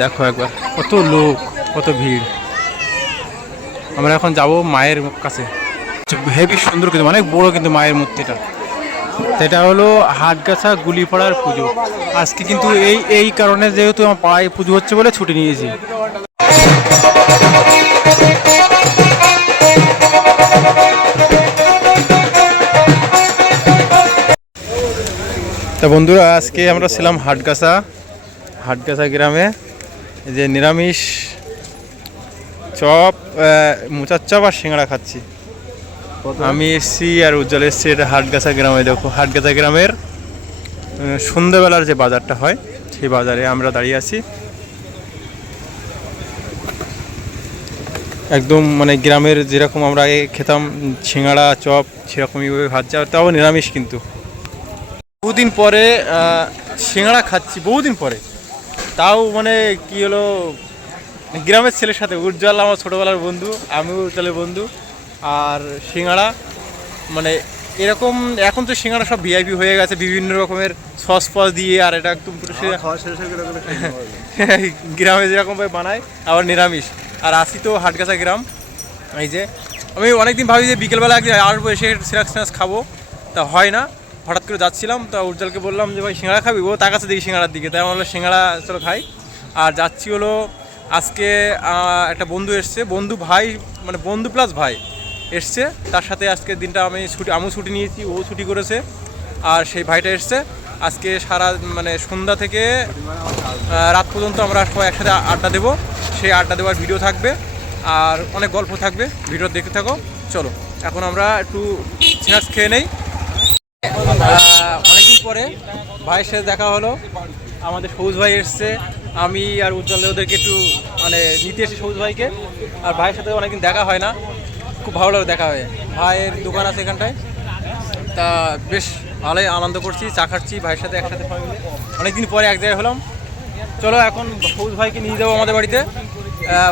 দেখো একবার কত লোক, কত ভিড়। আমরা এখন যাব মায়ের কাছে। হেবি সুন্দর কিন্তু অনেক বড় কিন্তু মায়ের মূর্তিটা। এটা হলো হাটগাছা গুলিপাড়ার পুজো। আজকে কিন্তু এই কারণে যেহেতু আমার পাড়ায় পুজো হচ্ছে বলে ছুটি নিয়েছি। তা বন্ধুরা, আজকে আমরা ছিলাম হাটগাছা গ্রামে, যে নিরামিষ চপ, মোচার চপ আর সিঙ্গাড়া খাচ্ছি। আমি এসছি আর উজ্জ্বল এসছি এটা হাটগাছা গ্রামে। দেখো হাটগাছা গ্রামের সন্ধ্যাবেলার যে বাজারটা হয় সেই বাজারে আমরা দাঁড়িয়ে আছি। একদম মানে গ্রামের যেরকম আমরা আগে খেতাম সিঙ্গাড়া চপ, সেরকমই ভাজা, তাও নিরামিষ। কিন্তু বহুদিন পরে সিঙ্গাড়া খাচ্ছি, বহুদিন পরে। তাও মানে কি হলো, গ্রামের ছেলের সাথে। উজ্জ্বল আমার ছোটোবেলার বন্ধু, আমিও উজ্জ্বলের বন্ধু। আর সিঙ্গাড়া মানে এরকম, এখন তো সিঙ্গাড়া সব ভিআইপি হয়ে গেছে বিভিন্ন রকমের সস ফস দিয়ে। আর এটা একদম পুরো গ্রামে যেরকমভাবে বানায়, আবার নিরামিষ। আর আসি তো হাটগাছা গ্রাম। এই যে আমি অনেকদিন ভাবি যে বিকেলবেলা একদিন আসবো, এসে স্ন্যাক্স খাবো, তা হয় না। হঠাৎ করে যাচ্ছিলাম, তা উজ্জ্বলকে বললাম যে ভাই সিঙ্গাড়া খাবি? ও তার কাছে দেখি সিঙ্গাড়ার দিকে, তাই আমার সিঙ্গাড়া চলো খাই। আর যাচ্ছি হলো আজকে একটা বন্ধু এসছে, বন্ধু ভাই মানে বন্ধু প্লাস ভাই এসছে। তার সাথে আজকে দিনটা আমিও ছুটি নিয়েছি, ও ছুটি করেছে। আর সেই ভাইটা এসছে আজকে সারা মানে সন্ধ্যা থেকে রাত পর্যন্ত আমরা সবাই একসাথে আড্ডা দেবো। সেই আড্ডা দেওয়ার ভিডিও থাকবে আর অনেক গল্প থাকবে, ভিডিও দেখতে থাকো। চলো এখন আমরা একটু স্ন্যাক্স খেয়ে নেই। অনেকদিন পরে ভাইয়ের সাথে দেখা হলো। আমাদের সবুজ ভাই এসছে, আমি আর উজ্জ্বল ওদেরকে একটু মানে নিতে এসেছি সবুজ ভাইকে। আর ভাইয়ের সাথে অনেকদিন দেখা হয় না, খুব ভালো লাগে দেখা হয়। ভাইয়ের দোকান আছে এখানটায়, তা বেশ ভালোই আনন্দ করছি, চা খাচ্ছি ভাইয়ের সাথে একসাথে ফ্যামিলি। অনেকদিন পরে এক জায়গায় হলাম। চলো এখন সবুজ ভাইকে নিয়ে যাবো আমাদের বাড়িতে।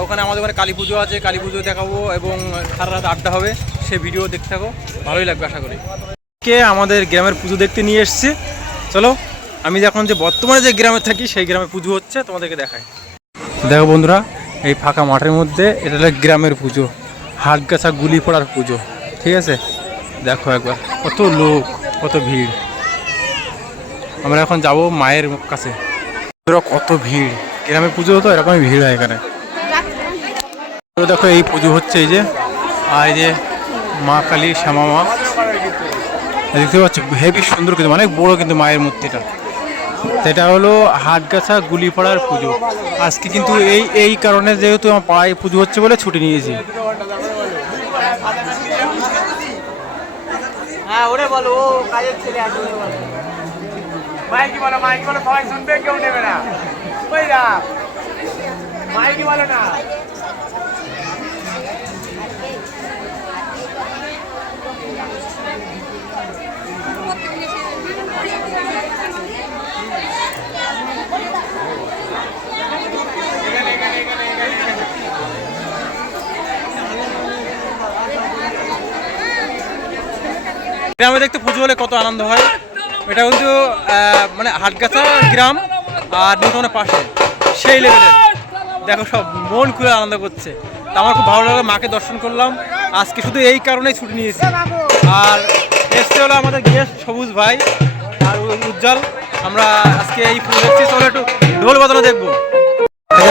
ওখানে আমাদের ওখানে কালী পুজো আছে, কালী পুজো দেখাবো এবং সারা রাত আড্ডা হবে। সে ভিডিও দেখতে থাকো, ভালোই লাগবে আশা করি। কে আমাদের গ্রামের পুজো দেখতে নিয়ে এসছি। চলো আমি এখন যে বর্তমানে যে গ্রামে থাকি সেই গ্রামে পুজো হচ্ছে, তোমাদেরকে দেখাই। দেখো বন্ধুরা, এই ফাঁকা মাঠের মধ্যে এটা হলো গ্রামের পুজো, হাটগাছা গুলিপাড়ার পুজো। ঠিক আছে, দেখো একবার কত লোক, কত ভিড়। আমরা এখন যাব মায়ের কাছে। কত ভিড়, গ্রামে পুজো হতো এরকমই ভিড় হয় এখানে। দেখো এই পুজো হচ্ছে, এই যে আর এই যে মা কালী, শ্যামা মা দেখতে পাচ্ছ, হেবি সুন্দর কিন্তু অনেক বড় কিন্তু মায়ের মূর্তিটা। এটা হলো হাটগাছা গুলিপাড়ার পুজো। আজকে কিন্তু এই কারণে যেহেতু আমার পাড়ায় পুজো হচ্ছে বলে ছুটি নিয়েছি। হ্যাঁ ওরে বলো, ও কাজের ছেলে আছে, ওরে বলো। মাইকি বলো, মাইকি বলো, সবাই শুনবে, কেউ নেবে না। ওই যা মাইকি বলো না। গ্রামে দেখতে পুজো হলে কত আনন্দ হয়। এটা কিন্তু মানে হাটগাছা গ্রাম আর নিউটনের পাশে, সেই লেভেলের। দেখো সব মন খুলে আনন্দ করছে। তা আমার খুব ভালো লাগে, মাকে দর্শন করলাম আজকে, শুধু এই কারণেই ছুটি নিয়েছি। আর এসছে হলো আমাদের গেস্ট সবুজ ভাই আর উজ্জ্বল। আমরা আজকে এই পুজো দেখছি, চলো একটু ঢোল বাজানো দেখবো।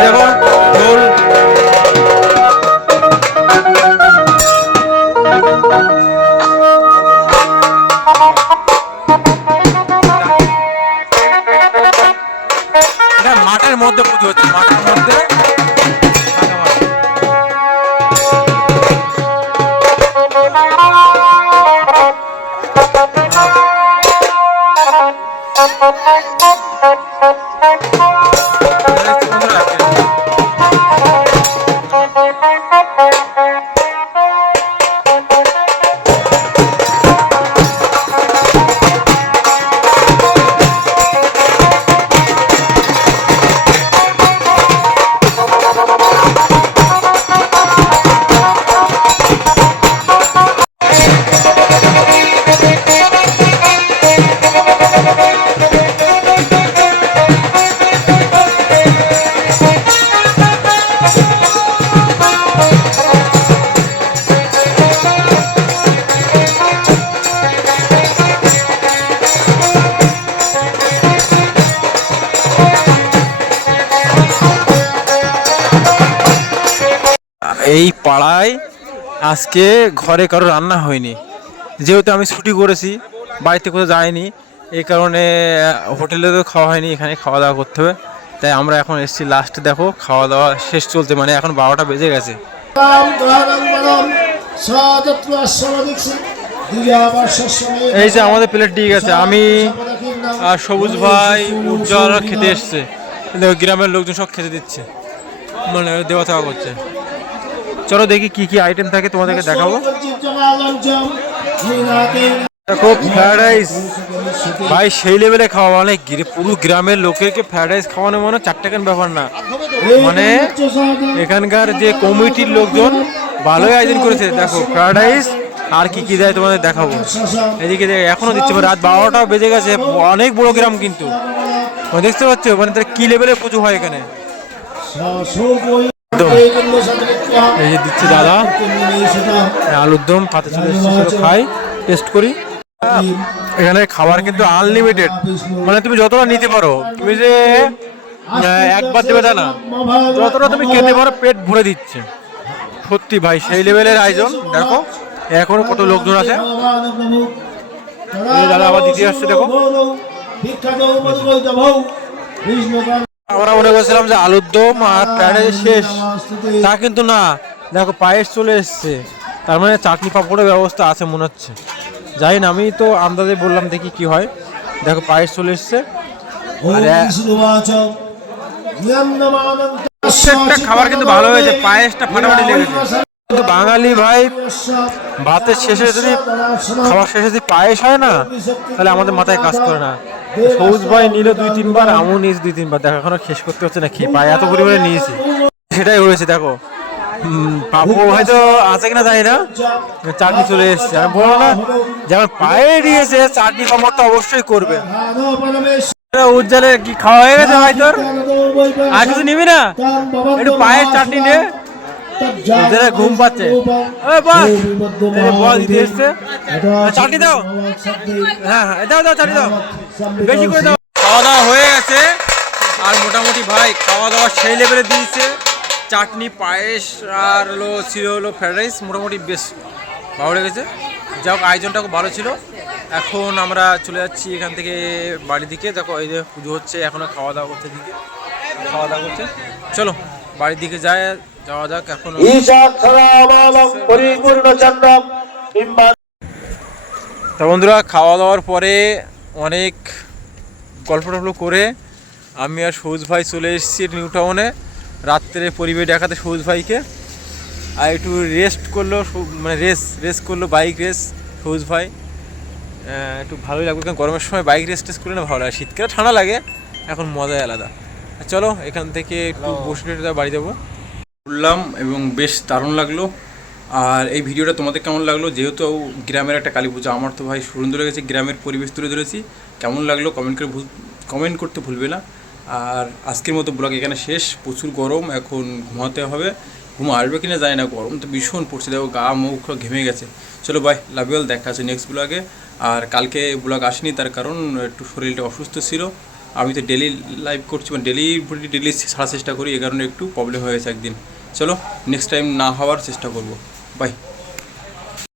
দেখো ঢোল, মাঠের মধ্যে পুজো হচ্ছে, মাঠের মধ্যে। এই পাড়ায় আজকে ঘরে কারো রান্না হয়নি, যেহেতু আমি ছুটি করেছি, বাড়িতে কোথাও যাইনি, এই কারণে হোটেলে তো খাওয়া হয়নি, এখানে খাওয়া দাওয়া করতে হবে। তাই আমরা এখন এসেছি লাস্টে, দেখো খাওয়া দাওয়া শেষ চলছে, মানে এখন 12টা বেজে গেছে। এই যে আমাদের প্লেট দিয়ে গেছে, আমি আর সবুজ ভাই উজ্জ্বল খেতে এসছে, দেখো গ্রামের লোকজন সব খেতে দিচ্ছে, মানে দেওয়া চাওয়া করছে। চলো দেখি কি কি আইটেম থাকে, তোমাদেরকে দেখাবো। দেখো ফ্রাইড রাইস, ভাই সেই লেভেলে খাওয়া, মানে পুরো গ্রামের লোকেরকে ফ্রাইড রাইস খাওয়ানো মানে 4 টাকার ব্যাপার না, মানে এখানকার যে কমিটির লোকজন ভালোই আয়োজন করেছে। দেখো ফ্রাইড রাইস আর কি কি দেয় তোমাদের দেখাবো। এদিকে এখনো দিচ্ছে, রাত 12টা বেজে গেছে, অনেক বড় গ্রাম কিন্তু, দেখতে পাচ্ছ মানে তার কি লেভেলে পুজো হয় এখানে। এই যে দিচ্ছে দাদা আলুর দম, পাতে চলে এসেছে, খাই টেস্ট করি। এখানে খাবার কিন্তু আনলিমিটেড, মানে তুমি যতটা নিতে পারো, তুমি যে একবার দেবে তা না, যতটা তুমি খেতে পারো পেট ভরে দিচ্ছে। সত্যি ভাই সেই লেভেলের আয়োজন। দেখো এখনো কত লোকজন আছে, দাদা আবার দিতে আসছে। দেখো আমরা মনে করছিলাম যে আলুর দম আর ফ্রাইড রাইস শেষ, তা কিন্তু না, দেখো পায়েস চলে এসছে, তার মানে চাটনি পাঁপড়ের ব্যবস্থা আছে মনে হচ্ছে, যাই না, আমি তো আন্দাজে বললাম, দেখি কি হয়। দেখো পায়েস চলে এসছে, প্রত্যেকটা খাবার কিন্তু ভালো হয়েছে, পায়েসটা ফাটাফাটি লেগেছে। কিন্তু বাঙালি ভাই ভাতের শেষে যদি, খাবার শেষে যদি পায়েস হয় না, তাহলে আমাদের মাথায় কাজ করে না। সবুজ ভাই নিল 2-3 বার, আমিও নিয়েছি 2-3 বার, দেখো এখনো শেষ করতে হচ্ছে না, খেয়ে পায়ে এত পরিমাণে নিয়েছি, সেটাই হয়েছে। দেখো পাপড় হয়তো আছে কিনা জানি না, চাটনি চলে এসছে, আমি বলো না যেমন পায়ে দিয়েছে, চাটনি পাপড় তো অবশ্যই করবে। উজ্জ্বলের কি খাওয়া হয়ে গেছে ভাই তোর? আর কিছু নিবি না? একটু পায়ের চাটনি নে, ঘুম পাচ্ছে। চাটনি দাও, হ্যাঁ হ্যাঁ দাও দাও, চাটনি দাও, বেশি করে দাও। খাওয়া দাওয়া হয়ে গেছে, আর মোটামুটি ভাই খাওয়া দাওয়া সেই লেভেলে দিয়েছে, চাটনি পায়েস আর ছিল ফ্রাইড রাইস, মোটামুটি বেশ ভালো লেগেছে। যাই হোক আয়োজনটা খুব ভালো ছিল। এখন আমরা চলে যাচ্ছি এখান থেকে বাড়ির দিকে। দেখো এই যে পুজো হচ্ছে, এখনো খাওয়া দাওয়া করছে, দিকে খাওয়া দাওয়া করছে। চলো বাড়ির দিকে যাওয়া যাক। এখন তো বন্ধুরা খাওয়া দাওয়ার পরে অনেক গল্প টল্প করে আমি আর সবুজ ভাই চলে এসেছি নিউ টাউনে, রাত্রে পরিবেশ দেখাতে সবুজ ভাইকে, আর একটু রেস্ট করলো, মানে রেস করলো, বাইক রেস সবুজ ভাই। একটু ভালোই লাগবে, কারণ গরমের সময় বাইক রেস টেস করলে না ভালো লাগে, শীতকালে ঠান্ডা লাগে, এখন মজাই আলাদা। চলো এখান থেকে একটু বসে বাড়ি যাবো বললাম, এবং বেশ দারুণ লাগলো। আর এই ভিডিওটা তোমাদের কেমন লাগলো? যেহেতু গ্রামের একটা কালী পুজো, আমার তো ভাই সুন্দর লেগেছে, গ্রামের পরিবেশ তুলে ধরেছি। কেমন লাগলো কমেন্ট করতে ভুলবে না। আর আজকের মতো ব্লগ এখানে শেষ। প্রচুর গরম, এখন ঘুমাতে হবে, ঘুম আসবে কিনা জানি না, গরম তো ভীষণ পড়ছে, দেখো গা মুখ ঘেমে গেছে। চলো বাই, লাভ ইউ অল, দেখা আছে নেক্সট ব্লগে। আর কালকে ব্লগ আসেনি, তার কারণ একটু শরীরটা অসুস্থ ছিল। আমি তো ডেলি লাইভ করছি, মানে ডেলি ছাড়ার চেষ্টা করি, এই কারণে একটু প্রবলেম হয়ে গেছে একদিন। চলো নেক্সট টাইম না হওয়ার চেষ্টা করব। বাই।